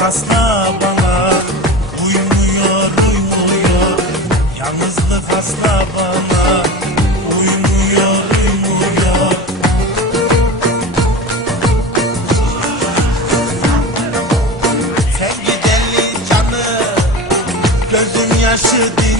hasta bana Uymuyor uymuyor. Yalnızlık hasta bana Uymuyor uymuyor. Sevgideli canı Gözün yaşı din